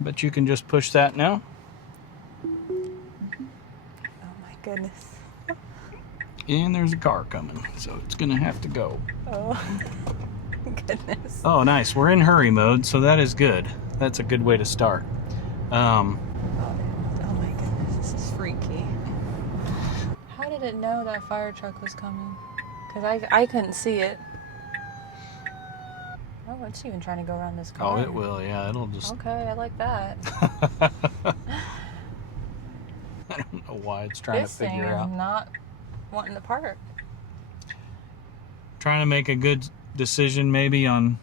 but you can just push that now. Oh my goodness. And there's a car coming, so it's gonna have to go. Oh, goodness. Oh, nice. We're in hurry mode, so that is good. That's a good way to start. Oh my goodness, this is freaky. How did it know that fire truck was coming? Because I couldn't see it. Oh, it's even trying to go around this car. Oh, it will, yeah. It'll just... Okay, I like that. I don't know why it's trying to figure out. This thing is not wanting to park. Trying to make a good decision maybe on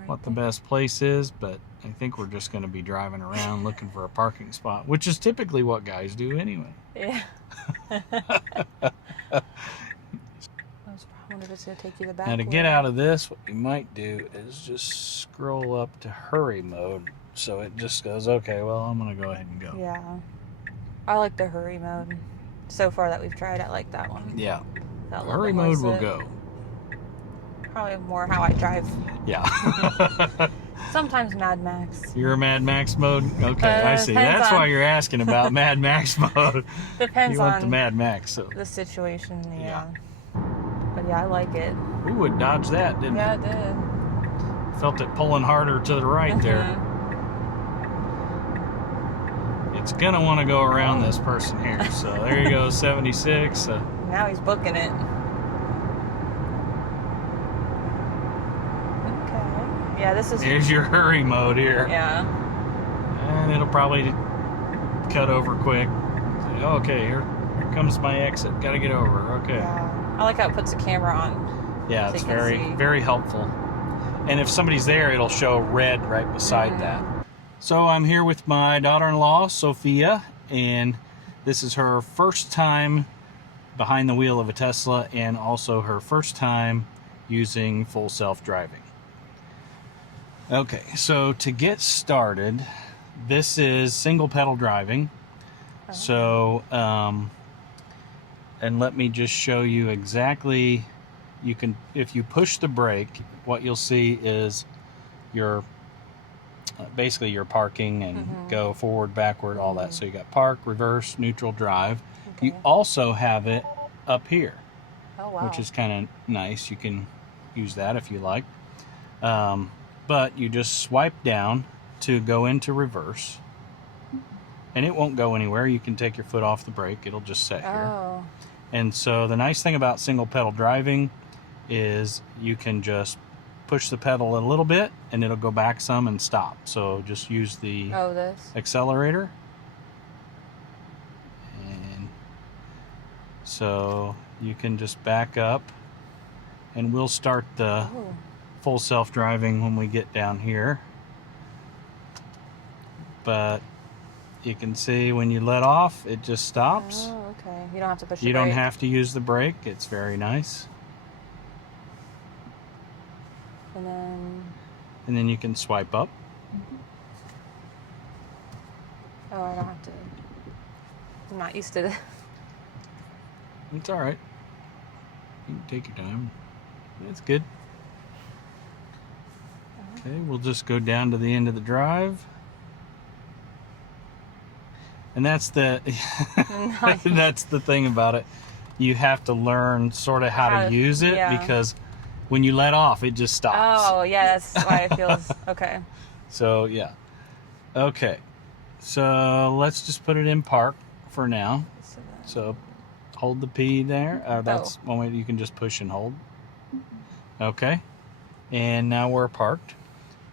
Right what the there. best place is, but I think we're just going to be driving around looking for a parking spot, which is typically what guys do anyway. Yeah. I wonder if it's going to take you the back Now to way. get out of this, what you might do is just scroll up to hurry mode, so it just goes, okay, well, I'm going to go ahead and go. Yeah. I like the hurry mode. So far that we've tried, I like that one. Yeah. That little Hurry bit more mode will zip. go. Probably more how I drive. Yeah. Sometimes Mad Max. You're a Mad Max mode? Okay, I see. Depends That's on- why you're asking about Mad Max mode. Depends You want on the Mad Max. So. the situation, Yeah. But yeah, I like it. Ooh, it dodged that, didn't Yeah, it? it did. Felt it pulling harder to the right there. Mhm. It's gonna want to go around this person here. So there you go, 76. Now he's booking it. Okay. Yeah, this is. Here's your hurry mode here. Yeah. And it'll probably cut over quick. Say, okay, here comes my exit. Gotta get over. Okay. Yeah. I like how it puts the camera on. Yeah, So it's you can see. very helpful. And if somebody's there, it'll show red right beside that. So I'm here with my daughter-in-law, Sophia, and this is her first time behind the wheel of a Tesla and also her first time using full self-driving. Okay, so to get started, this is single pedal driving. Oh. So, and let me just show you exactly, you can, if you push the brake, what you'll see is your, basically your parking and go forward, backward, all that. So you got park, reverse, neutral, drive. Okay. You also have it up here, Oh, wow. which is kind of nice. You can use that if you like. But you just swipe down to go into reverse. And it won't go anywhere. You can take your foot off the brake. It'll just sit here. Oh. And so the nice thing about single pedal driving is you can just push the pedal a little bit and it'll go back some and stop. So just use the Oh, this. accelerator. And so you can just back up and we'll start the Oh. full self-driving when we get down here. But you can see when you let off, it just stops. Oh, okay. You don't have to push You the don't brake. have to use the brake. It's very nice. And then. And then you can swipe up. Oh, I don't have to. I'm not used to this. It's all right. You can take your time. That's good. Okay, we'll just go down to the end of the drive. And that's the that's the thing about it. You have to learn sort of how to use it yeah. because when you let off, it just stops. Oh, yeah, that's why it feels. Okay. So, yeah. Okay. So, let's just put it in park for now. So, hold the P there. That's one way you can just push and hold. Okay. And now we're parked.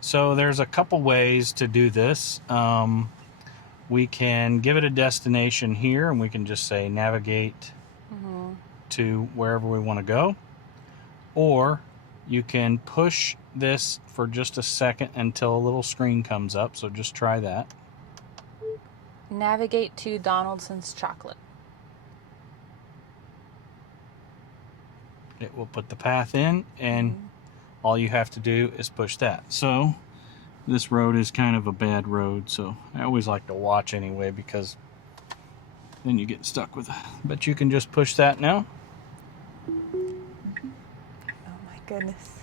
So, there's a couple ways to do this. We can give it a destination here, and we can just say navigate to wherever we want to go. Or you can push this for just a second until a little screen comes up. So just try that. Navigate to Donaldson's Chocolate. It will put the path in, and all you have to do is push that. So this road is kind of a bad road, so I always like to watch anyway because then you get stuck with it. But you can just push that now. Oh my goodness.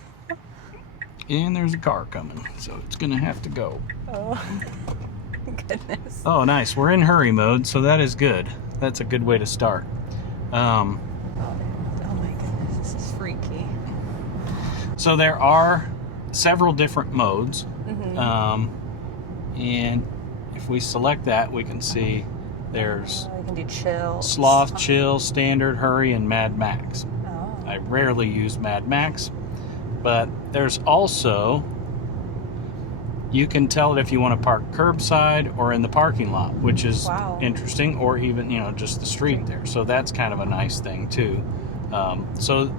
And there's a car coming, so it's gonna have to go. Oh, goodness. Oh, nice. We're in hurry mode, so that is good. That's a good way to start. Oh my goodness, this is freaky. So there are several different modes. And if we select that, we can see there's We can do chill. Sloth, Chill, Standard, Hurry, and Mad Max. Oh. I rarely use Mad Max, but there's also, you can tell it if you want to park curbside or in the parking lot, which is interesting, or even, just the street there. So that's kind of a nice thing too. So,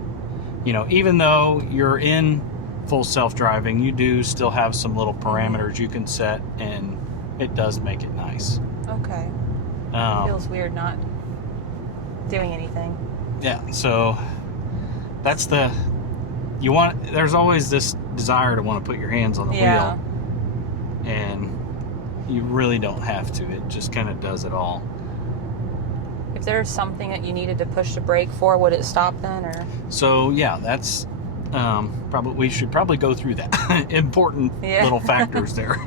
even though you're in full self-driving, you do still have some little parameters you can set, and it does make it nice. Okay. Feels weird not doing anything. Yeah, so that's there's always this desire to want to put your hands on the wheel, and you really don't have to. It just kind of does it all. If there's something that you needed to push the brake for, would it stop then, or? So yeah, that's we should probably go through that. Important little factors there.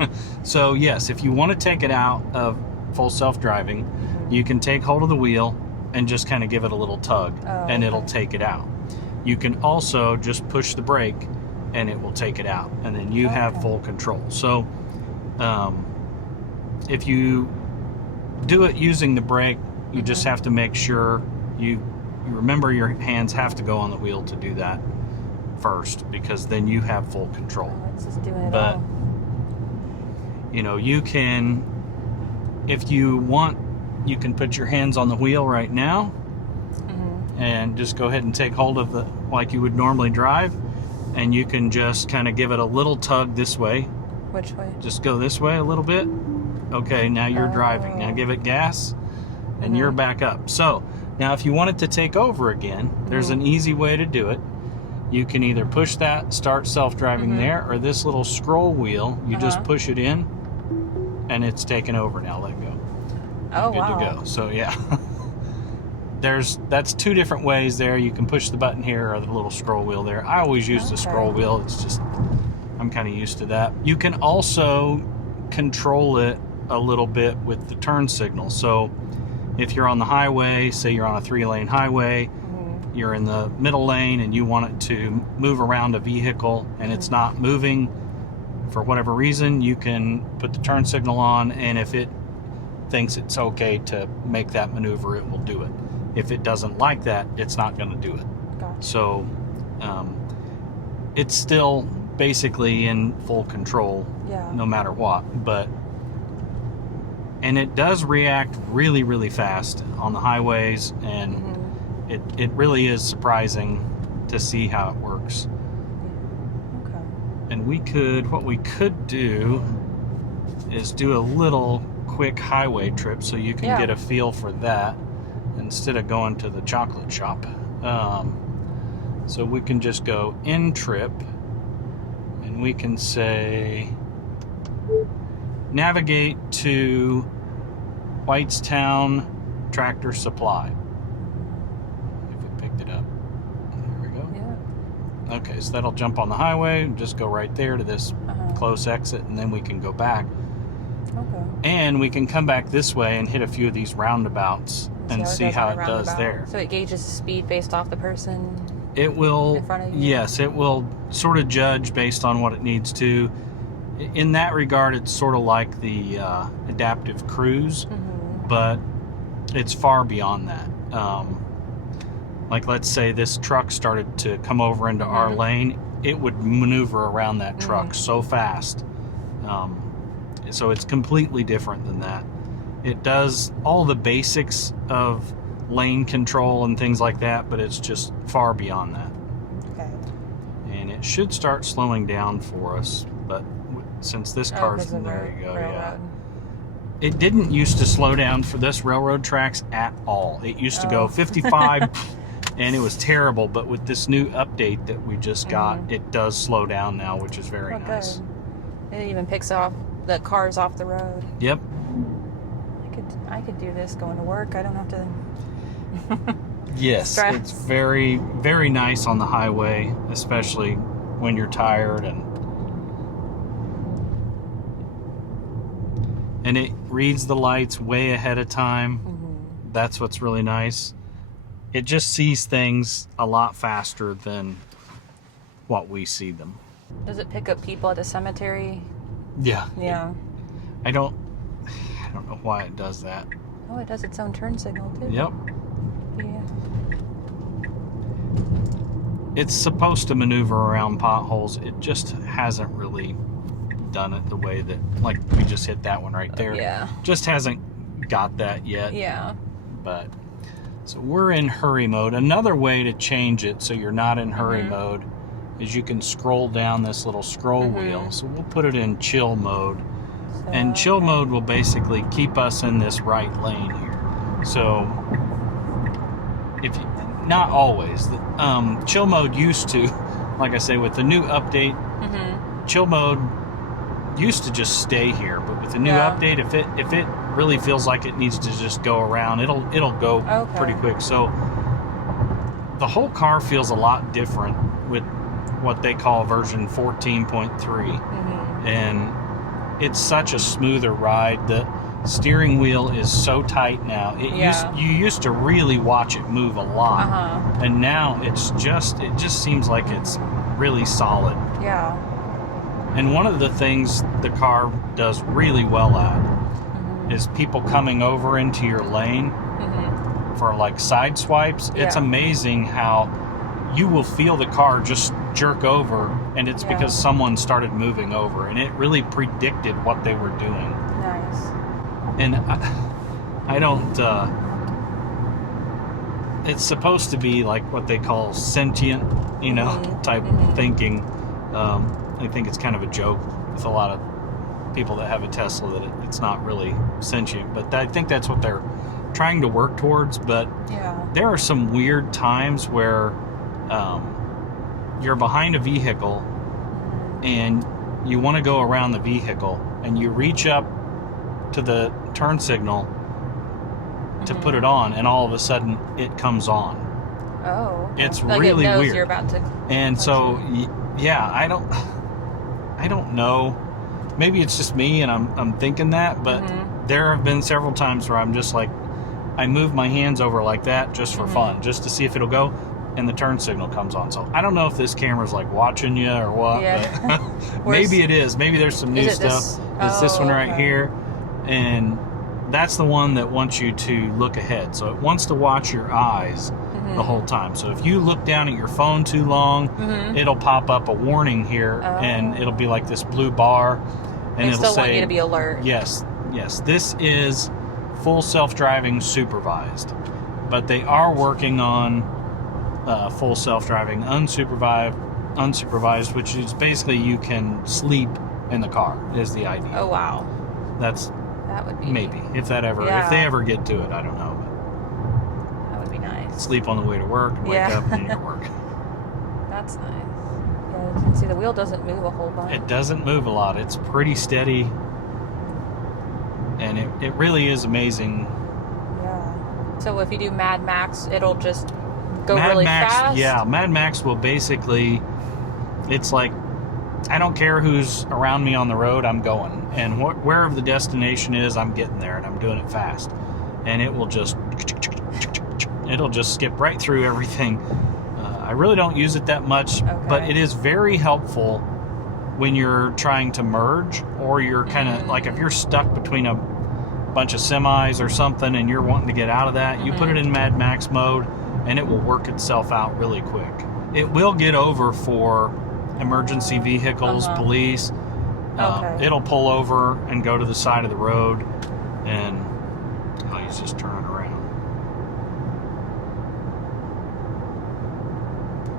So yes, if you want to take it out of full self-driving, you can take hold of the wheel and just kind of give it a little tug, and it'll take it out. You can also just push the brake and it will take it out, and then you have full control. So if you do it using the brake, you just have to make sure you remember your hands have to go on the wheel to do that first, because then you have full control. It's just doing it but all. You can, if you want, you can put your hands on the wheel right now and just go ahead and take hold of like you would normally drive, and you can just kind of give it a little tug this way. Which way? Just go this way a little bit. Okay, now you're driving. Now give it gas, and you're back up. So now if you want it to take over again, there's an easy way to do it. You can either push that start self-driving there, or this little scroll wheel, you just push it in and it's taken over. Now let go. Oh, good to go. So yeah, that's two different ways there. You can push the button here or the little scroll wheel there. I always use the scroll wheel. It's just, I'm kind of used to that. You can also control it a little bit with the turn signal. So if you're on the highway, say you're on a 3-lane highway, you're in the middle lane and you want it to move around a vehicle and it's not moving for whatever reason, you can put the turn signal on, and if it thinks it's okay to make that maneuver, it will do it. If it doesn't like that, it's not going to do it. Gotcha. So it's still basically in full control no matter what, and it does react really, really fast on the highways, and it really is surprising to see how it works. Okay. And what we could do is do a little quick highway trip so you can get a feel for that instead of going to the chocolate shop. So we can just go in trip, and we can say navigate to Whitestown Tractor Supply. If we picked it up. There we go. Yeah. Okay, so that'll jump on the highway and just go right there to this close exit, and then we can go back. Okay. And we can come back this way and hit a few of these roundabouts and see how it does there. So it gauges the speed based off the person? It will, in front of you? yes, it will sort of judge based on what it needs to. In that regard, it's sort of like the adaptive cruise, but it's far beyond that. Like, let's say this truck started to come over into our lane, it would maneuver around that truck so fast. So it's completely different than that. It does all the basics of lane control and things like that, but it's just far beyond that. Okay. And it should start slowing down for us, but since this car's in there, you go, railroad. It didn't used to slow down for this railroad tracks at all. It used to go 55 and it was terrible, but with this new update that we just got, it does slow down now, which is very nice. Good. It even picks off the cars off the road. Yep. I could do this going to work. I don't have to Yes, stress. it's very, very nice on the highway, especially when you're tired and and it reads the lights way ahead of time. Mm-hmm. That's what's really nice. It just sees things a lot faster than what we see them. Does it pick up people at the cemetery? Yeah. Yeah. I don't know why it does that. Oh, it does its own turn signal too. Yep. Yeah. It's supposed to maneuver around potholes. It just hasn't really done it the way that, like, we just hit that one right there. Yeah. Just hasn't got that yet. Yeah. But so we're in hurry mode. Another way to change it so you're not in hurry Mm-hmm. mode is you can scroll down this little scroll wheel. So we'll put it in chill mode. And chill mode will basically keep us in this right lane here. So if you, not always. Chill mode used to, like I say, with the new update, chill mode used to just stay here. But with the new update, if it really feels like it needs to just go around, it'll go pretty quick. So the whole car feels a lot different with what they call version 14.3, and it's such a smoother ride. The steering wheel is so tight now. You used to really watch it move a lot, and now it just seems like it's really solid. Yeah. And one of the things the car does really well at is people coming over into your lane for like side swipes. It's amazing how you will feel the car just jerk over, and it's because someone started moving over, and it really predicted what they were doing. Nice. And I don't, it's supposed to be like what they call sentient, type thinking. I think it's kind of a joke with a lot of people that have a Tesla that it's not really sentient, but I think that's what they're trying to work towards. But there are some weird times where you're behind a vehicle and you want to go around the vehicle, and you reach up to the turn signal to put it on, and all of a sudden it comes on. Oh. It's like really it knows weird. You're about to. And so, I don't know. Maybe it's just me, and I'm thinking that, but there have been several times where I'm just like, I move my hands over like that just for fun, just to see if it'll go, and the turn signal comes on. So I don't know if this camera's like watching you or what, but maybe it is. Maybe there's some new stuff. It's this one right here, and that's the one that wants you to look ahead. So it wants to watch your eyes the whole time. So if you look down at your phone too long, it'll pop up a warning here, and it'll be like this blue bar, and it'll still say, want you to be alert. Yes, this is full self-driving supervised, but they are working on full self-driving unsupervised, which is basically you can sleep in the car is the idea. Oh wow. That would be maybe if they ever get to it, I don't know. That would be nice. Sleep on the way to work and wake up and you're at work. That's nice. Yeah, you can see the wheel doesn't move a whole bunch. It doesn't move a lot. It's pretty steady, and it really is amazing. Yeah. So if you do Mad Max, it'll just go really fast? Yeah, Mad Max will basically, it's like, I don't care who's around me on the road, I'm going. And wherever the destination is, I'm getting there, and I'm doing it fast. And it will just, it'll just skip right through everything. I really don't use it that much, but it is very helpful when you're trying to merge, or you're kind of, like if you're stuck between a bunch of semis or something and you're wanting to get out of that, you put it in Mad Max mode, and it will work itself out really quick. It will get over for emergency vehicles, police. It'll pull over and go to the side of the road, and he's just turning around.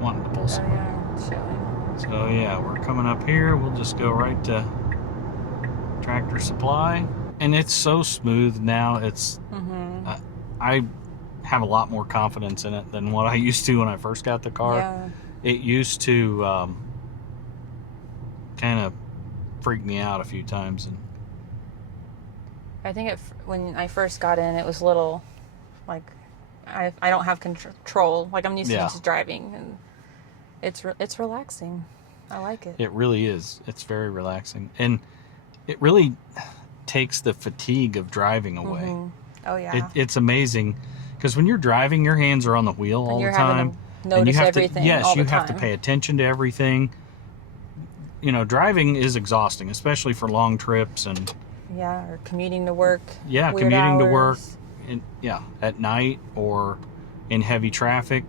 Wanting to pull some. So yeah, we're coming up here. We'll just go right to Tractor Supply, and it's so smooth now. It's I have a lot more confidence in it than what I used to when I first got the car. Yeah. It used to kind of freak me out a few times, and I think when I first got in, it was little, like, I don't have control. Like, I'm used to just driving, and it's relaxing. I like it. It really is. It's very relaxing, and it really, takes the fatigue of driving away. Mm-hmm. Oh yeah. It's amazing because when you're driving, your hands are on the wheel all the time. Notice everything. Yes, all the you have time. to pay attention to everything. You know, driving is exhausting, especially for long trips and. Yeah, or commuting to work. Yeah, weird commuting hours. to work. At night or in heavy traffic.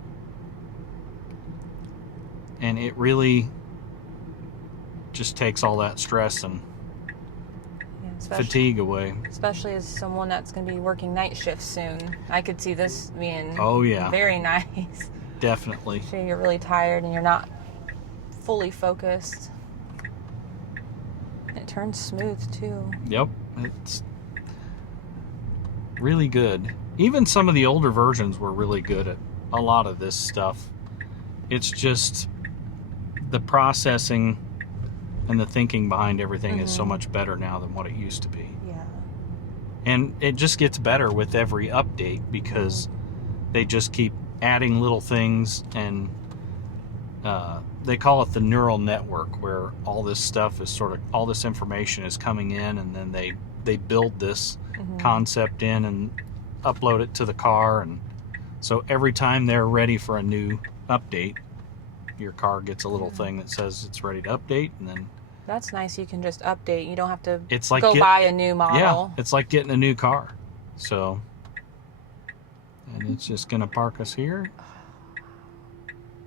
And it really just takes all that stress and fatigue away. Especially as someone that's going to be working night shifts soon. I could see this being very nice. Definitely. So you're really tired and you're not fully focused. It turns smooth too. Yep, it's really good. Even some of the older versions were really good at a lot of this stuff. It's just the processing and the thinking behind everything is so much better now than what it used to be. Yeah. And it just gets better with every update because they just keep adding little things, and they call it the neural network, where all this stuff is all this information is coming in, and then they build this concept in and upload it to the car, and so every time they're ready for a new update, your car gets a little thing that says it's ready to update, and then that's nice. You can just update. You don't have to buy a new model. Yeah, it's like getting a new car. So, and it's just gonna park us here.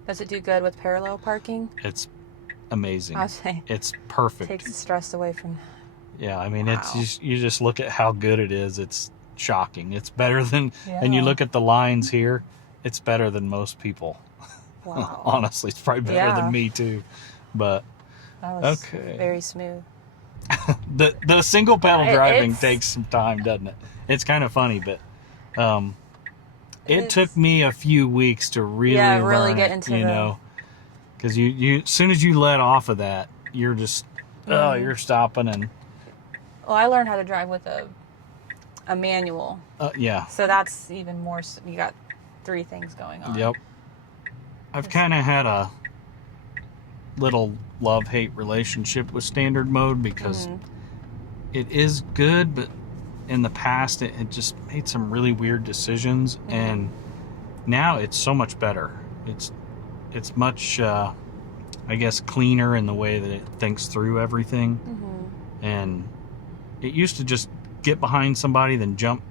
Does it do good with parallel parking? It's amazing. I'll say it's perfect. Takes the stress away from. Yeah, I mean, it's just, you just look at how good it is. It's shocking. It's better than, and you look at the lines here, it's better than most people. Wow. Honestly, it's probably better than me too. But that was very smooth. the single pedal driving takes some time, doesn't it? It's kind of funny, but it took me a few weeks to really learn get it, into you know, because you as soon as you let off of that, you're just you're stopping. And well, I learned how to drive with a manual. Yeah. So that's even more. You got 3 things going on. Yep. I've kind of had a little love-hate relationship with standard mode because it is good, but in the past it just made some really weird decisions, and now it's so much better. It's much I guess cleaner in the way that it thinks through everything. And it used to just get behind somebody, then jump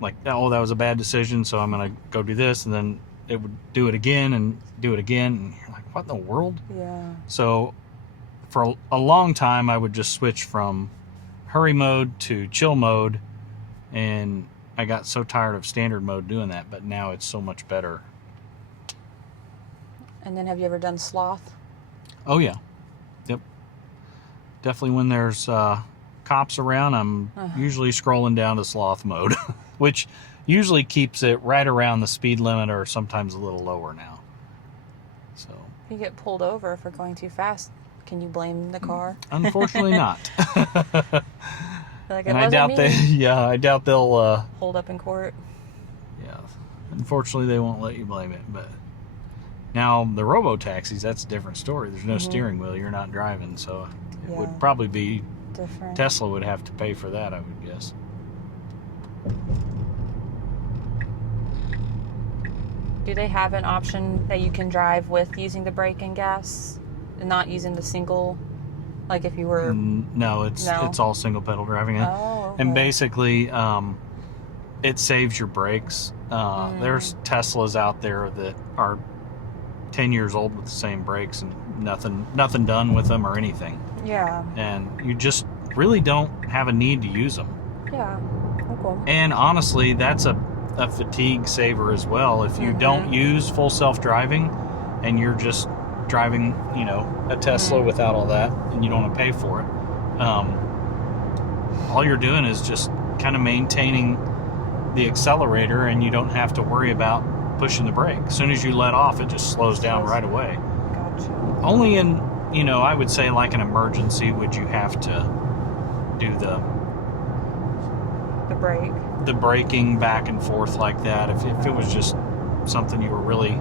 like, oh, that was a bad decision, so I'm gonna go do this, and then it would do it again and do it again, and you're like, what in the world? Yeah. So for a long time I would just switch from hurry mode to chill mode, and I got so tired of standard mode doing that, but now it's so much better. And then have you ever done Sloth? Oh yeah. Yep. Definitely when there's cops around, I'm usually scrolling down to Sloth mode, which usually keeps it right around the speed limit or sometimes a little lower now. So if you get pulled over for going too fast, can you blame the car? Unfortunately not. Like, and I doubt they'll hold up in court. Yeah. Unfortunately they won't let you blame it, but now the robo-taxis, that's a different story. There's no steering wheel, you're not driving, so it would probably be different. Tesla would have to pay for that, I would guess. Do they have an option that you can drive with using the brake and gas and not using the single, like if you were... No, it's all single pedal driving. Oh, okay. And basically it saves your brakes. There's Teslas out there that are 10 years old with the same brakes and nothing done with them or anything. Yeah. And you just really don't have a need to use them. Yeah. Okay. And honestly, that's a fatigue saver as well. If you don't use full self-driving and you're just driving, you know, a Tesla without all that, and you don't want to pay for it, all you're doing is just kind of maintaining the accelerator, and you don't have to worry about pushing the brake. As soon as you let off, it just slows down right away. Gotcha. Only in, you know, I would say like an emergency would you have to do the braking back and forth like that. If it was just something you were really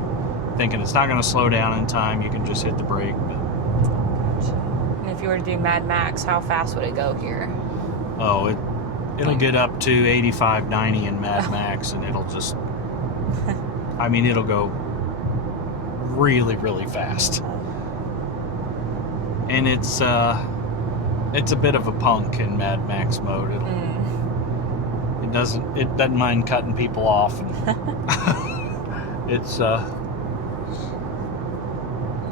thinking it's not going to slow down in time, you can just hit the brake. But... And if you were to do Mad Max, how fast would it go here? Oh, it'll get up to 85, 90 in Mad Max, and it'll just, I mean, it'll go really, really fast. And it's a bit of a punk in Mad Max mode. It doesn't mind cutting people off. And it's a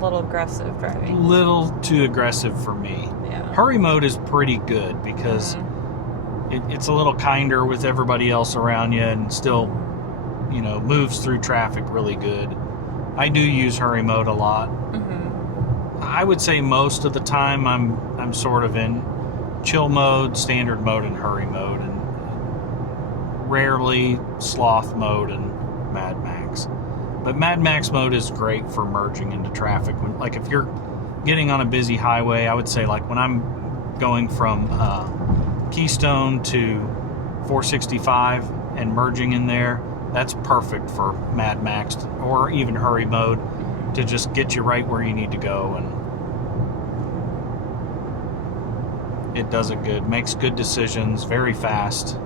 little aggressive driving. Little too aggressive for me. Yeah. Hurry mode is pretty good because it's a little kinder with everybody else around you and still, you know, moves through traffic really good. I do use hurry mode a lot. I would say most of the time I'm sort of in chill mode, standard mode, and hurry mode, and rarely sloth mode and Mad Max. But Mad Max mode is great for merging into traffic. Like if you're getting on a busy highway, I would say like when I'm going from Keystone to 465 and merging in there, that's perfect for Mad Max or even hurry mode to just get you right where you need to go, and it does it good. Makes good decisions very fast.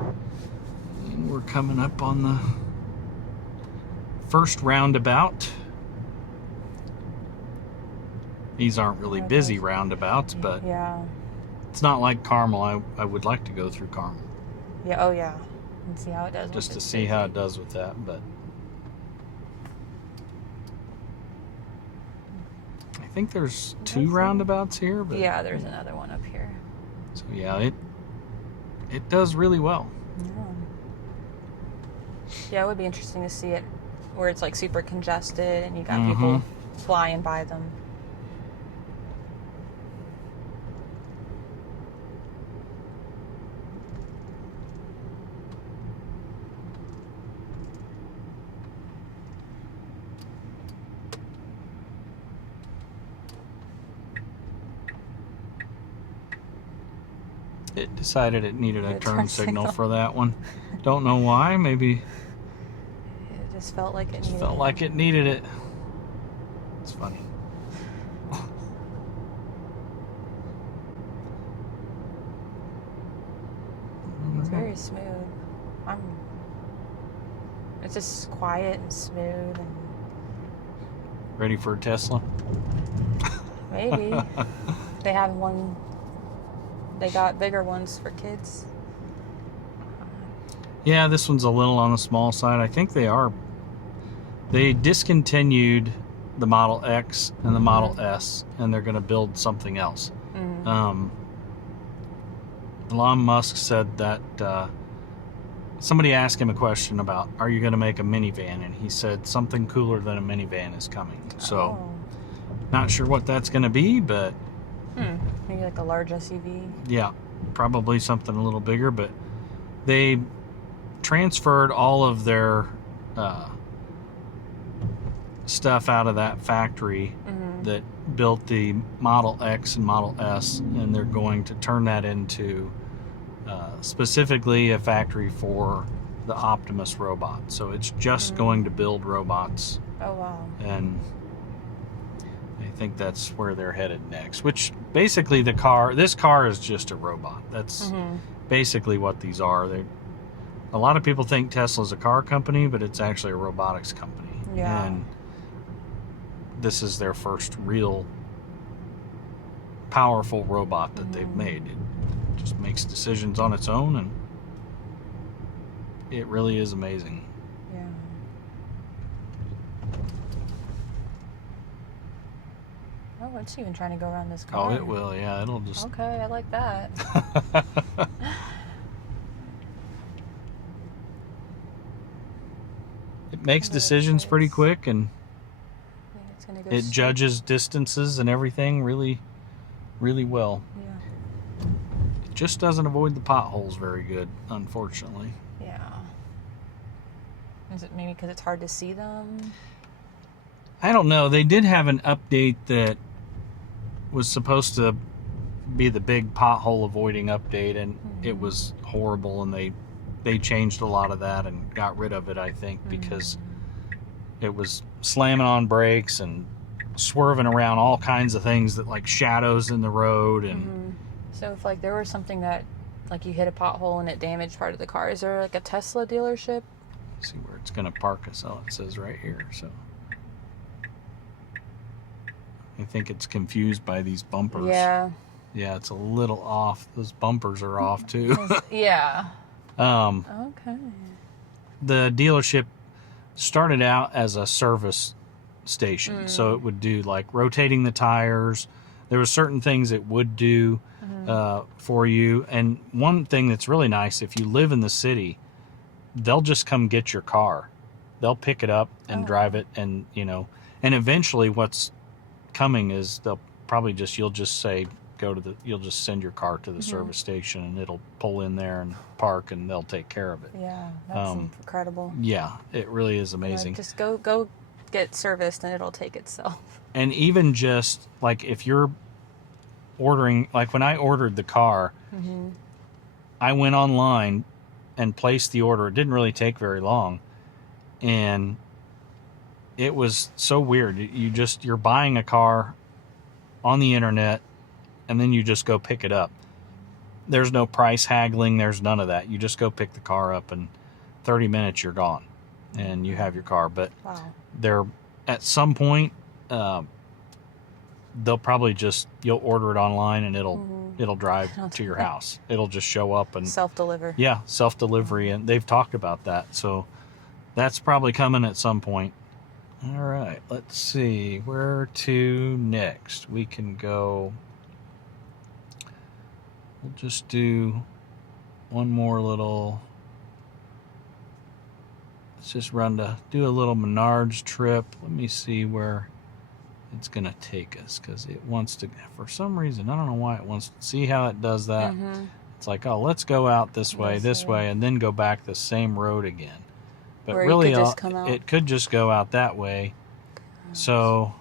And we're coming up on the first roundabout. These aren't really busy roundabouts, but yeah, it's not like Carmel. I would like to go through Carmel. Yeah, oh yeah. And see how it does. Just to see how it does with that, but I think there's two roundabouts here, but yeah, there's another one up here. So yeah, it does really well. Yeah, it would be interesting to see it where it's like super congested and you got people flying by them. It decided it needed a turn signal for that one. Don't know why. Maybe it just felt like it needed it. It's funny. It's very smooth. It's just quiet and smooth and ready for a Tesla? maybe. They have one. They got bigger ones for kids. Yeah, this one's a little on the small side. I think they discontinued the Model X and the Model S, and they're going to build something else. Elon Musk said that somebody asked him a question about, are you going to make a minivan? And he said something cooler than a minivan is coming. So, not sure what that's going to be, but maybe like a large SUV. Yeah, probably something a little bigger, but they transferred all of their stuff out of that factory that built the Model X and Model S, and they're going to turn that into specifically a factory for the Optimus robot. So it's just going to build robots. Oh, wow. And I think that's where they're headed next, which basically this car is just a robot. That's basically what these are. A lot of people think Tesla's a car company, but it's actually a robotics company. Yeah. And this is their first real powerful robot that they've made. It just makes decisions on its own, and it really is amazing. Yeah. Oh, it's even trying to go around this car. Oh, it will, yeah. It'll just... Okay, I like that. It makes decisions pretty quick, and it judges distances and everything really, really well. Yeah. It just doesn't avoid the potholes very good, unfortunately. Yeah. Is it maybe because it's hard to see them? I don't know. They did have an update that was supposed to be the big pothole avoiding update, and it was horrible, and they changed a lot of that and got rid of it, I think, because it was slamming on brakes and swerving around all kinds of things that, like shadows in the road. And so if like there was something that like you hit a pothole and it damaged part of the car. Is there like a Tesla dealership? See where it's going to park us. Oh, it says right here. So I think it's confused by these bumpers. Yeah. Yeah, it's a little off. Those bumpers are off too. Yeah. Okay. The dealership started out as a service station, so it would do like rotating the tires. There were certain things it would do for you. And one thing that's really nice, if you live in the city, they'll just come get your car. They'll pick it up and drive it, and and eventually what's coming is they'll probably you'll just send your car to the service station, and it'll pull in there and park, and they'll take care of it. Yeah, that's incredible. Yeah, it really is amazing. Like, just go get serviced and it'll take itself. And even just like if you're ordering, like when I ordered the car, I went online and placed the order. It didn't really take very long, and it was so weird. You're buying a car on the internet, and then you just go pick it up. There's no price haggling. There's none of that. You just go pick the car up, and 30 minutes you're gone, and you have your car. But they're at some point, they'll probably you'll order it online, and it'll drive to your house. It'll just show up and self-deliver. Yeah, self-delivery, and they've talked about that. So that's probably coming at some point. All right, let's see where to next. We can go. We'll just do one more little. Let's just do a little Menards trip. Let me see where it's going to take us, because it wants to, for some reason, I don't know why it wants to. See how it does that? It's like, oh, let's go out this way, and then go back the same road again. But where really, it could just go out that way. So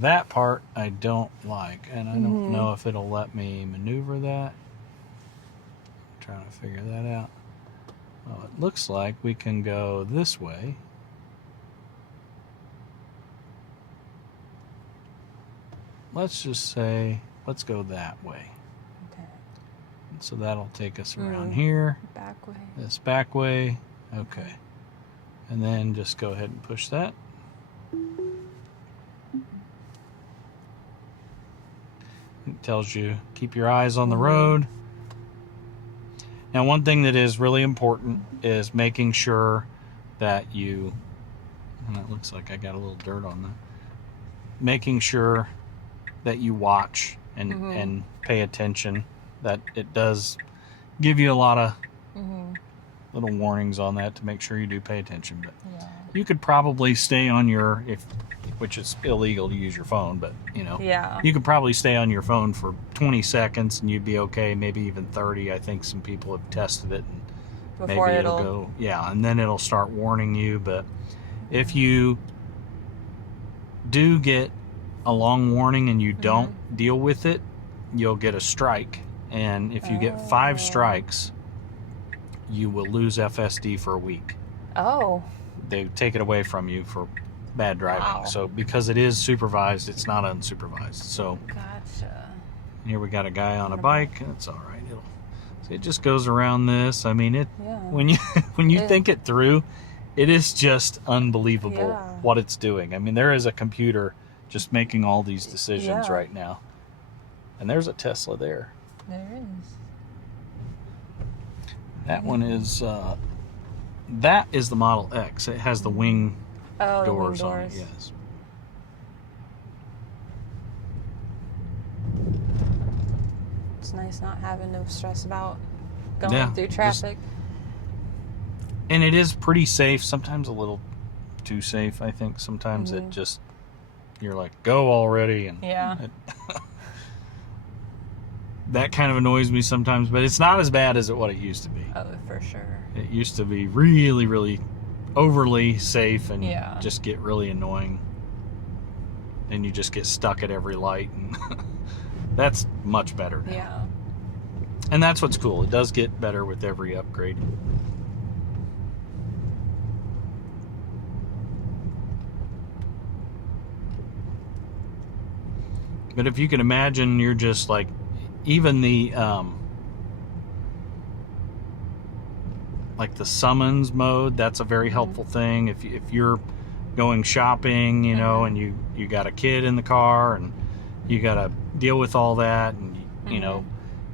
that part I don't like, and I don't know if it'll let me maneuver that. I'm trying to figure that out. Well, it looks like we can go this way. Let's just say, let's go that way. Okay. So that'll take us around here. Back way. This back way. Okay. And then just go ahead and push that. It tells you, keep your eyes on the road. Now, one thing that is really important is making sure that and it looks like I got a little dirt on that. Making sure that you watch and pay attention. That it does give you a lot of little warnings on that to make sure you do pay attention. But you could probably stay on which is illegal to use your phone, but you could probably stay on your phone for 20 seconds and you'd be okay, maybe even 30. I think some people have tested it, and before maybe it'll go, and then it'll start warning you. But if you do get a long warning and you don't deal with it, you'll get a strike. And if you get 5 strikes, you will lose FSD for a week. Oh. They take it away from you for bad driving. Wow. So because it is supervised, it's not unsupervised. So gotcha. Here we got a guy on a bike. That's all right. It just goes around this. I mean, when you think it through, it is just unbelievable what it's doing. I mean, there is a computer just making all these decisions right now. And there's a Tesla there. There is. That one is that is the Model X. It has the wing doors on it. Yes. It's nice not having to stress about going through traffic. And it is pretty safe. Sometimes a little too safe, I think. Sometimes it just, you're like, go already. And that kind of annoys me sometimes, but it's not as bad as what it used to be. Oh, for sure. It used to be really, really overly safe and just get really annoying. And you just get stuck at every light. And that's much better now. Yeah. And that's what's cool. It does get better with every upgrade. But if you can imagine, you're just like, even the like the summons mode. That's a very helpful thing if you're going shopping, you know, and you got a kid in the car and you got to deal with all that, and you know,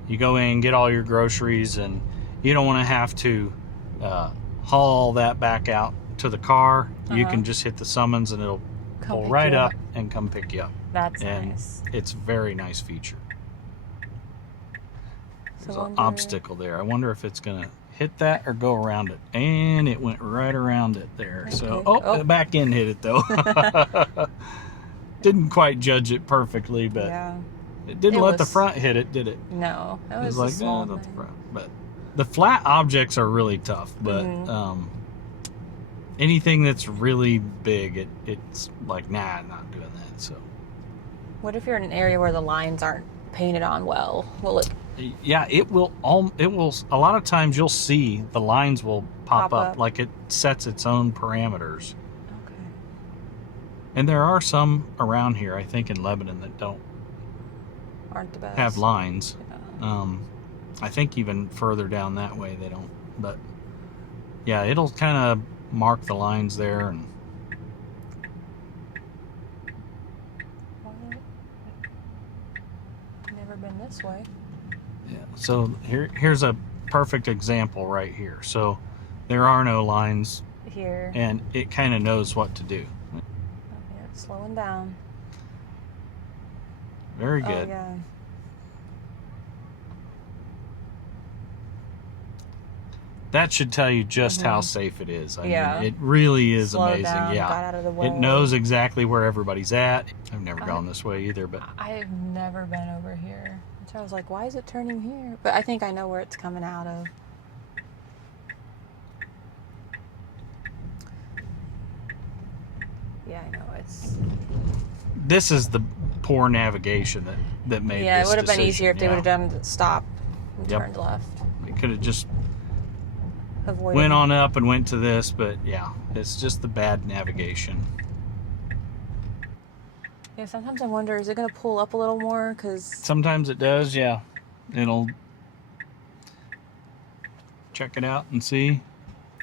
you go in, get all your groceries, and you don't want to have to haul all that back out to the car. You can just hit the summons and it'll pull right up and come pick you up. That's nice. It's a very nice feature. There's So an obstacle there. I wonder if it's gonna hit that or go around it. And it went right around it there. Okay. So the back end hit it though. Didn't quite judge it perfectly, but it didn't let the front hit it, did it? No, it was like, no, not the front. But the flat objects are really tough, but anything that's really big, it's like, nah, I'm not doing that. So what if you're in an area where the lines aren't painted on well? Will it? Yeah, it will. A lot of times you'll see the lines will pop up like it sets its own parameters. Okay. And there are some around here, I think, in Lebanon that aren't the best. have lines. Yeah. I think even further down that way they don't. But yeah, it'll kind of mark the lines there. And never been this way. yeah, so here's a perfect example right here. So there are no lines here, and it kind of knows what to do. Yeah, it's slowing down. Very good. Oh, yeah. That should tell you just how safe it is. I mean, it really is amazing. Down, yeah, got out of the way. It knows exactly where everybody's at. I've never gone this way either, but I've never been over here. So I was like, why is it turning here? But I think I know where it's coming out of. Yeah, I know it's. This is the poor navigation that made. Yeah, this it would have been decision. easier if they would have done the stop and Yep. turned left. They could have just Avoided. went on up and went to this, but yeah, it's just the bad navigation. Yeah, sometimes I wonder, is it going to pull up a little more? Because sometimes it does. Yeah, it'll check it out and see.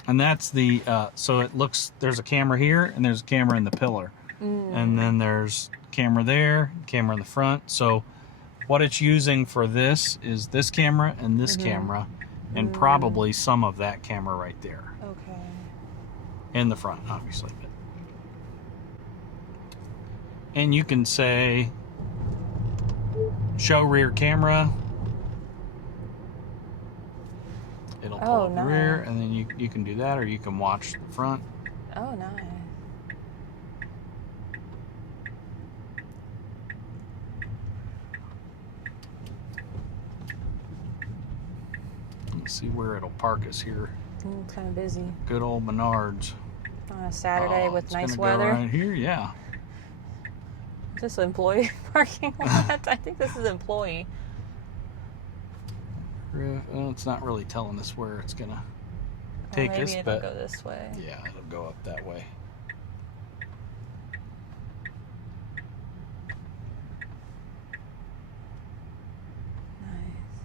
And that's the so it looks, there's a camera here and there's a camera in the pillar, and then there's camera there, camera in the front. So what it's using for this is this camera and this camera, and probably some of that camera right there. Okay. In the front, obviously. But. And you can say, show rear camera. It'll pull up the rear, and then you can do that, or you can watch the front. Oh, nice. Let's see where it'll park us here. It's kind of busy. Good old Menards. On a Saturday with nice go weather. right here, yeah. Is this employee parking lot? I think this is employee. Well, it's not really telling us where it's gonna take maybe us, it'll but go this way. yeah, it'll go up that way. Nice.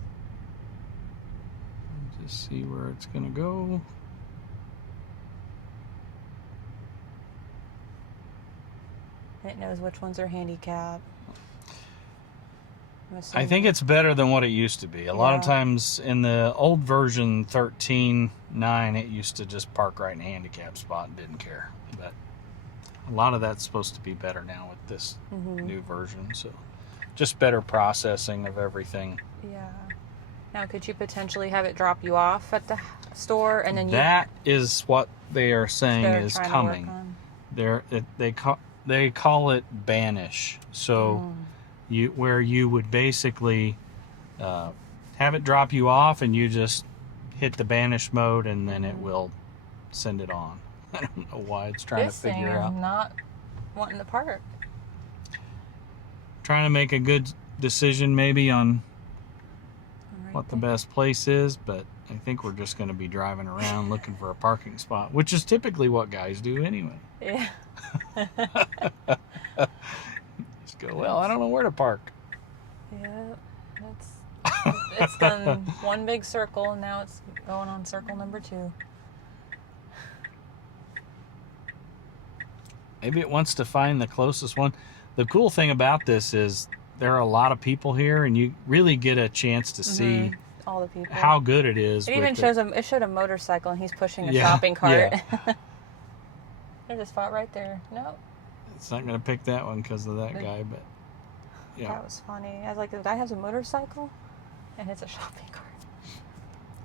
Just see where it's gonna go. It knows which ones are handicapped. I think it's better than what it used to be. A lot of times in the old version 13.9, it used to just park right in a handicap spot and didn't care. But a lot of that's supposed to be better now with this new version. So just better processing of everything. Yeah. Now, could you potentially have it drop you off at the store and then That is what they are saying is coming. They call it banish. So where you would basically have it drop you off and you just hit the banish mode and then it will send it on. I don't know why it's trying to figure out. This thing is not wanting to park. Trying to make a good decision maybe on what the best place is, but I think we're just going to be driving around looking for a parking spot, which is typically what guys do anyway. Yeah. Just go, well, I don't know where to park. Yeah, that's it's done one big circle, and now it's going on circle number 2. Maybe it wants to find the closest one. The cool thing about this is there are a lot of people here, and you really get a chance to see all the people. How good it is. It even shows him. It showed a motorcycle, and he's pushing a shopping cart. Yeah. There's a spot right there. Nope. It's not going to pick that one because of that guy, but yeah. That was funny. I was like, the guy has a motorcycle, and it's a shopping cart.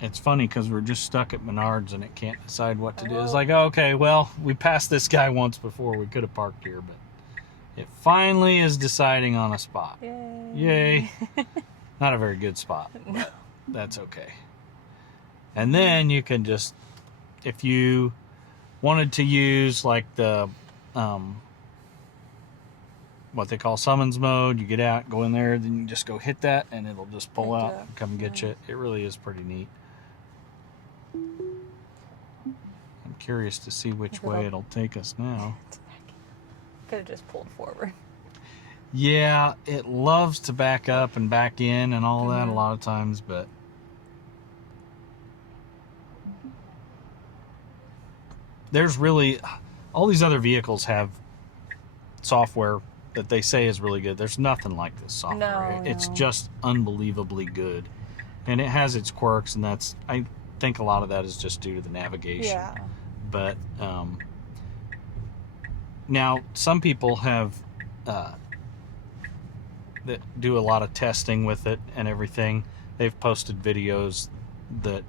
It's funny because we're just stuck at Menards and it can't decide what to do. It's like, okay, well, we passed this guy once before. We could have parked here, but it finally is deciding on a spot. Yay. Yay. Not a very good spot. No. That's okay. And then you can just, if you wanted to use like the, what they call summons mode, you get out, go in there, then you just go hit that and it'll just pull out and come get you. It really is pretty neat. I'm curious to see which way it'll take us now. Could have just pulled forward. Yeah, it loves to back up and back in and all that a lot of times, but there's really, all these other vehicles have software that they say is really good. There's nothing like this software. It's just unbelievably good. And it has its quirks, and that's, I think a lot of that is just due to the navigation. Yeah. But now some people have that do a lot of testing with it and everything. They've posted videos that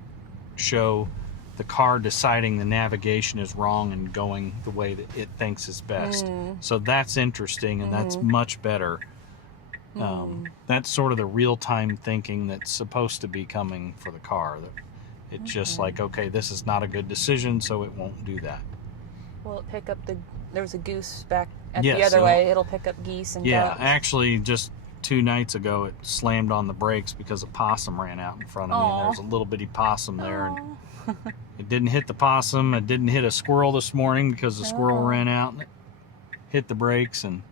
show the car deciding the navigation is wrong and going the way that it thinks is best. So that's interesting, and that's much better. That's sort of the real-time thinking that's supposed to be coming for the car. It's just like, okay, this is not a good decision, so it won't do that. Will it pick up there was a goose back at the other way. It'll pick up geese and ducks. Actually, just 2 nights ago, it slammed on the brakes because a possum ran out in front of me, and there's a little bitty possum there. And it didn't hit the possum. It didn't hit a squirrel this morning because the squirrel ran out and it hit the brakes. And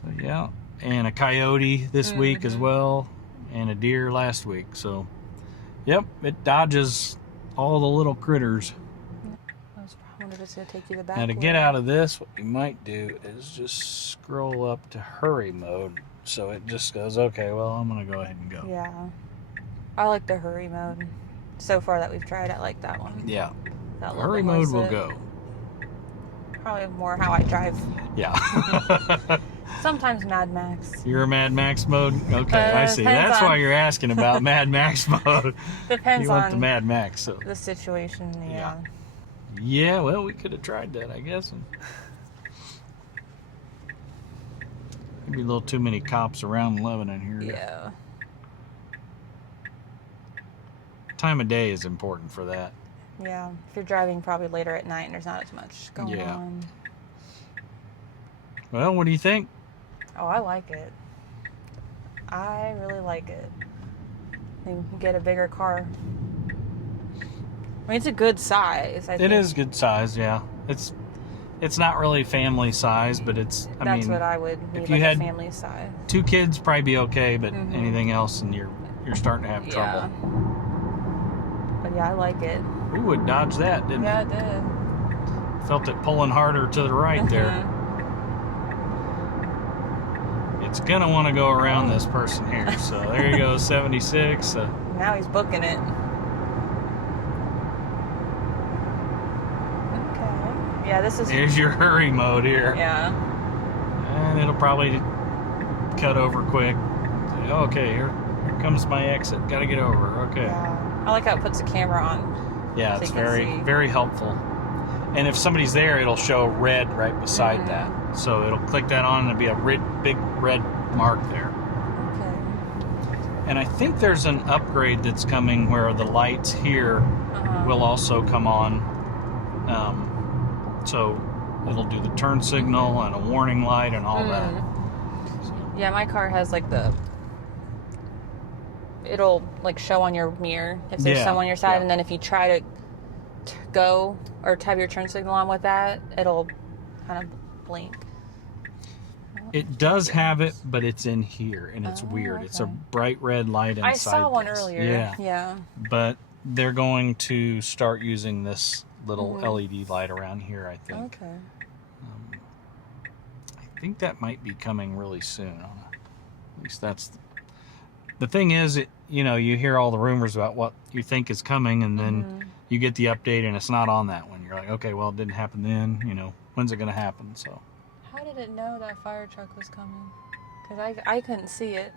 so, yeah. And a coyote this week as well, and a deer last week. So, yep, it dodges all the little critters. I wonder if it's going to take you the back Now, to way. get out of this, what you might do is just scroll up to hurry mode. So it just goes, okay, well, I'm going to go ahead and go. Yeah. I like the hurry mode. So far that we've tried, I like that one. Yeah. That Hurry mode will go. Probably more how I drive. Yeah. Sometimes Mad Max. You're a Mad Max mode? Okay, I see. That's why you're asking about Mad Max mode. Depends you want on the Mad Max. So. the situation, yeah. Yeah, well, we could have tried that, I guess. Maybe a little too many cops around Lebanon here. Yeah. Time of day is important for that. Yeah. If you're driving probably later at night and there's not as much going on. Well, what do you think? Oh, I like it. I really like it. You can get a bigger car. I mean, it's a good size. I think. It is good size, yeah. It's not really family size, but it's. That's what I would need, if you like had a family size. 2 kids, probably be okay, but anything else, and you're starting to have trouble. But yeah, I like it. Ooh, it dodged that, didn't it? Yeah, it did. Felt it pulling harder to the right there. It's gonna want to go around this person here. So there you go, 76. Now he's booking it. Okay. Yeah, this is. Here's your hurry mode here. Yeah. And it'll probably cut over quick. Say, okay, here comes my exit. Got to get over. Okay. Yeah. I like how it puts a camera on. Yeah, so it's very helpful. And if somebody's there, it'll show red right beside that. So it'll click that on and it'll be a big red mark there. Okay. And I think there's an upgrade that's coming where the lights here will also come on. So it'll do the turn signal and a warning light and all that. So. Yeah, my car has like it'll like show on your mirror if there's someone on your side, and then if you try to go or have your turn signal on with that, it'll kind of blink. It does have it, but it's in here, and it's weird. Okay. It's a bright red light inside. I saw one this. earlier. Yeah. But they're going to start using this little LED light around here, I think. Okay. I think that might be coming really soon. At least that's the thing is, you hear all the rumors about what you think is coming, and then you get the update and it's not on that one. You're like, okay, well, it didn't happen then. When's it going to happen? So. How did it know that fire truck was coming? Because I couldn't see it.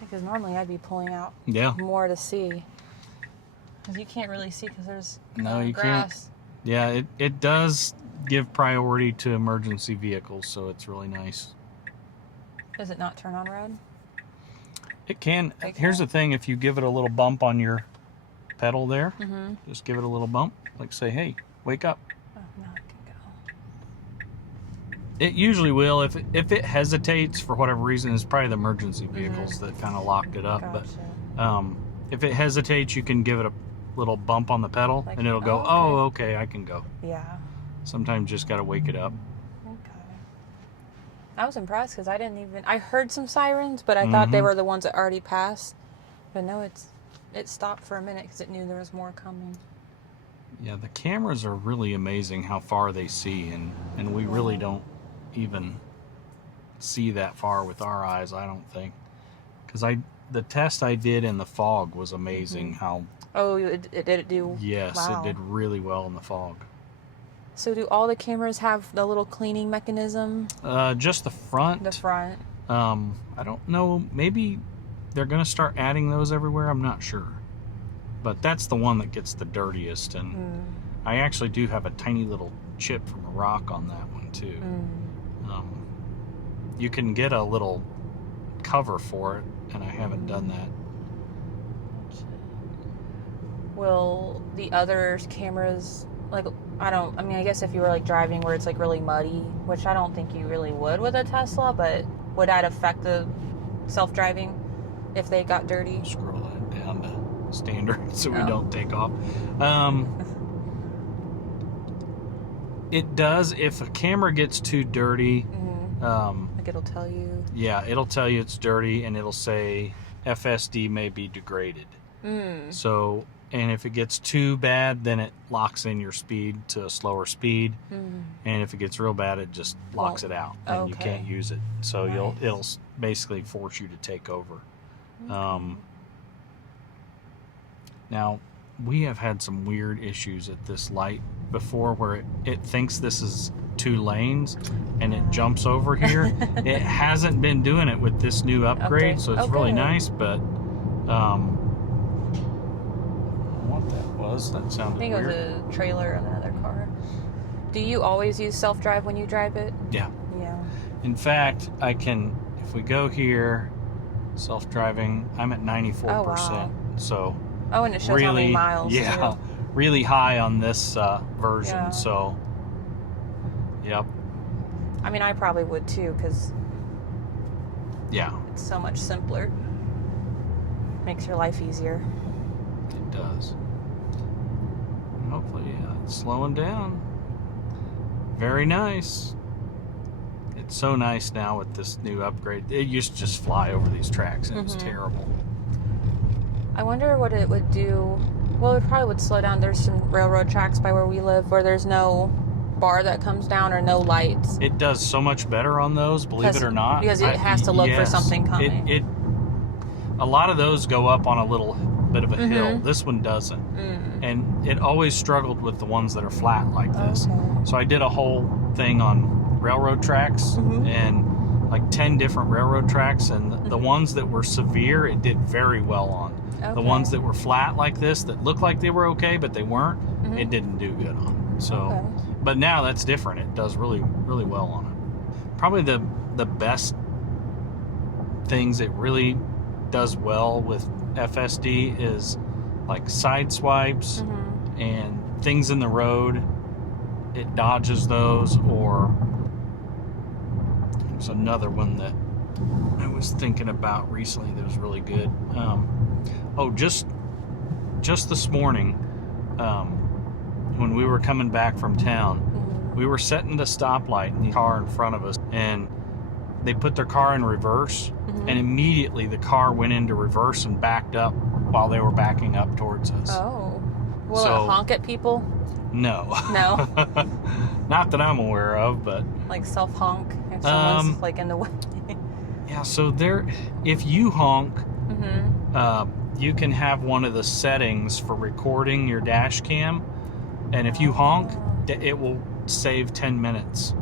Because normally I'd be pulling out more to see. Because you can't really see because there's you grass. Can't. Yeah, it does give priority to emergency vehicles, so it's really nice. Does it not turn on red? It can. Here's the thing, if you give it a little bump on your pedal there, just give it a little bump, like say, hey, wake up. Oh, now it can go. It usually will. If it hesitates for whatever reason, it's probably the emergency vehicles that kind of locked it up. Gotcha. But if it hesitates, you can give it a little bump on the pedal, and it'll go, okay, I can go. Yeah. Sometimes you just got to wake it up. I was impressed because I heard some sirens, but I thought they were the ones that already passed. But no, it stopped for a minute because it knew there was more coming. Yeah, the cameras are really amazing how far they see, and we really don't even see that far with our eyes, I don't think. Because the test I did in the fog was amazing how... Oh, it did it do? Yes, wow. It did really well in the fog. So do all the cameras have the little cleaning mechanism? Just the front. The front. I don't know. Maybe they're going to start adding those everywhere. I'm not sure. But that's the one that gets the dirtiest. And I actually do have a tiny little chip from a rock on that one, too. You can get a little cover for it, and I haven't done that. Will the other cameras... I guess if you were driving where it's really muddy, which I don't think you really would with a Tesla, but would that affect the self-driving if they got dirty? Scroll that down to standard so we don't take off. It does if a camera gets too dirty. It'll tell you. Yeah, it'll tell you it's dirty, and it'll say FSD may be degraded. So. And if it gets too bad, then it locks in your speed to a slower speed. And if it gets real bad, it just locks it out, and you can't use it. So it'll basically force you to take over. Now, we have had some weird issues at this light before where it thinks this is 2 lanes, and it jumps over here. It hasn't been doing it with this new upgrade, so it's really nice, but... that sounded weird. I think it was a trailer in another car. Do you always use self-drive when you drive it? Yeah. In fact, I can, if we go here, self-driving, I'm at 94%. Oh, wow. So and it shows how many miles. Yeah, really high on this version. So, yep. I mean, I probably would too, because it's so much simpler. Makes your life easier. It does. Hopefully it's slowing down. Very nice. It's so nice now with this new upgrade. It used to just fly over these tracks, and it's terrible. I wonder what it would do. Well, it probably would slow down. There's some railroad tracks by where we live where there's no bar that comes down or no lights. It does so much better on those, believe it or not. Because it has to look for something coming. A lot of those go up on a little bit of a hill. This one doesn't. And it always struggled with the ones that are flat like this. So I did a whole thing on railroad tracks and 10 different railroad tracks, and the ones that were severe, it did very well on. The ones that were flat like this, that looked like they were okay, but they weren't, it didn't do good on. So, but now that's different. It does really, really well on it. Probably the best things it really does well with FSD is sideswipes and things in the road. It dodges those, or there's another one that I was thinking about recently that was really good. Just just this morning, when we were coming back from town, we were sitting at a stoplight and the car in front of us, and they put their car in reverse, and immediately the car went into reverse and backed up while they were backing up towards us. Oh. Will it honk at people? No. No? Not that I'm aware of, but... Like self-honk if someone's like in the way? Yeah, so if you honk, you can have one of the settings for recording your dash cam, and if you honk, it will save 10 minutes.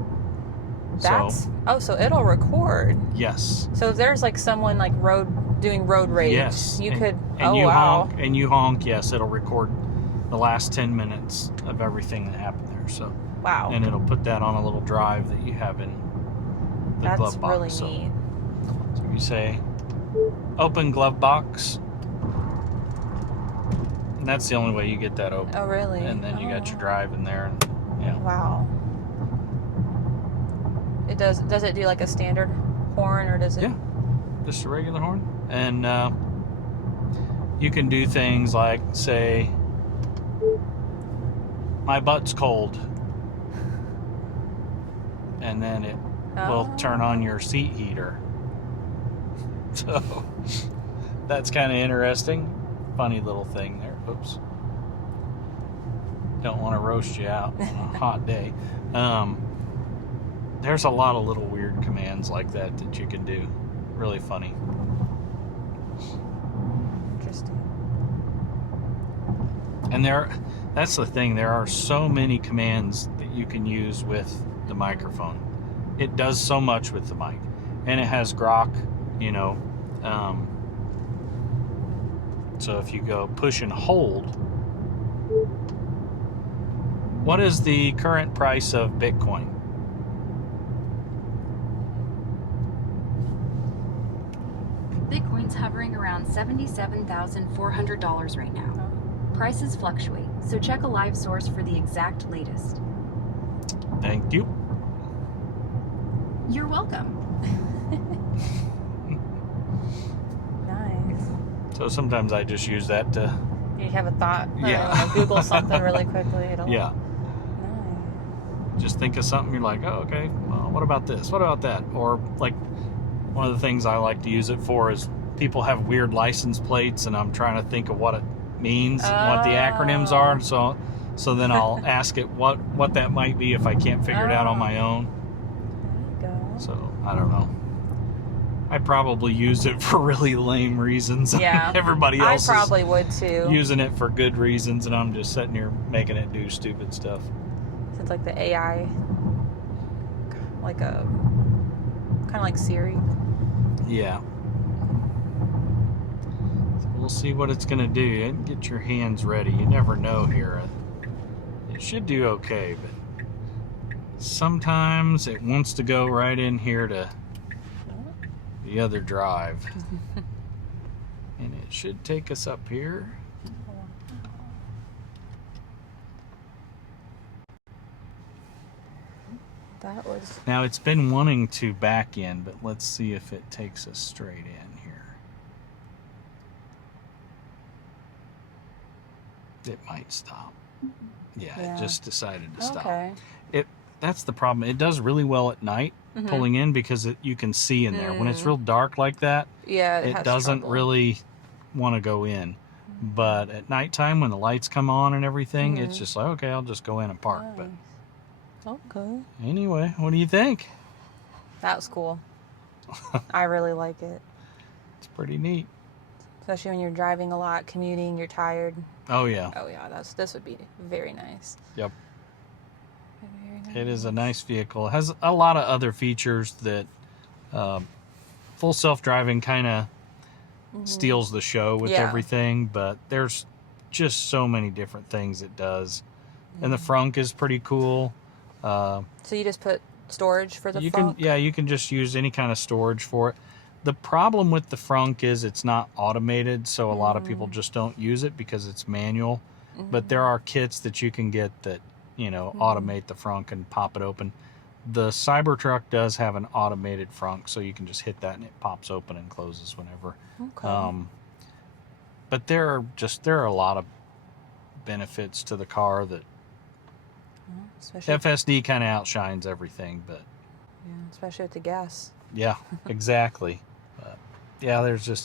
So it'll record. Yes. So if there's like someone like doing road rage, yes, you could. Honk, and you honk. Yes, it'll record the last 10 minutes of everything that happened there. So wow. And it'll put that on a little drive that you have in the glove box. That's really neat. So you say, "Open glove box." And that's the only way you get that open. Oh, really? And then you got your drive in there. And, yeah. Wow. It does it do like a standard horn, or does it? Yeah, just a regular horn. And you can do things like say, "My butt's cold," and then it will turn on your seat heater. So that's kind of interesting. Funny little thing there. Oops. Don't want to roast you out on a hot day. There's a lot of little weird commands like that you can do. Really funny. Interesting. And that's the thing. There are so many commands that you can use with the microphone. It does so much with the mic. And it has grok, so if you go push and hold, what is the current price of Bitcoin? Bitcoin's hovering around $77,400 right now. Prices fluctuate, so check a live source for the exact latest. Thank you. You're welcome. Nice. So sometimes I just use that to... You have a thought? Yeah. Google something really quickly. Yeah. Nice. Just think of something, you're like, oh, okay, well, what about this? What about that? Or like, one of the things I like to use it for is people have weird license plates, and I'm trying to think of what it means and what the acronyms are. So then I'll ask it what that might be if I can't figure it out on my own. There you go. So I don't know. I probably use it for really lame reasons. Yeah. Everybody else I probably would too. Using it for good reasons, and I'm just sitting here making it do stupid stuff. So it's like the AI, like a kind of like Siri. Yeah. So we'll see what it's going to do. Get your hands ready. You never know here. It should do okay, but sometimes it wants to go right in here to the other drive. And it should take us up here. That was... Now it's been wanting to back in, but let's see if it takes us straight in here. It might stop. Yeah, it just decided to stop. Okay. That's the problem. It does really well at night pulling in because you can see in there. When it's real dark like that, yeah, it doesn't really want to go in. But at nighttime when the lights come on and everything, it's just like, okay, I'll just go in and park. Nice. But okay. Anyway, what do you think? That was cool. I really like it. It's pretty neat. Especially when you're driving a lot, commuting, you're tired. Oh yeah. Oh yeah, this would be very nice. Yep. Very nice. It is a nice vehicle. It has a lot of other features that full self-driving kind of steals the show with everything, but there's just so many different things it does. And the frunk is pretty cool. So you just put storage for the frunk? You can just use any kind of storage for it. The problem with the frunk is it's not automated, so a lot of people just don't use it because it's manual. But there are kits that you can get that, automate the frunk and pop it open. The Cybertruck does have an automated frunk, so you can just hit that and it pops open and closes whenever. Okay. But there are a lot of benefits to the car that Especially, FSD kind of outshines everything. But yeah, especially with the gas. yeah, exactly. But yeah,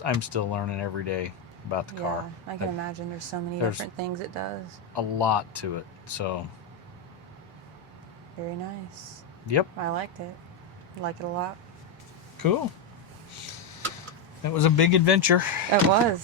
I'm still learning every day about the car. I can imagine there's so many there's different things it does. A lot to it. So Very nice. yep. I liked it. I like it a lot. Cool. That was a big adventure. It was.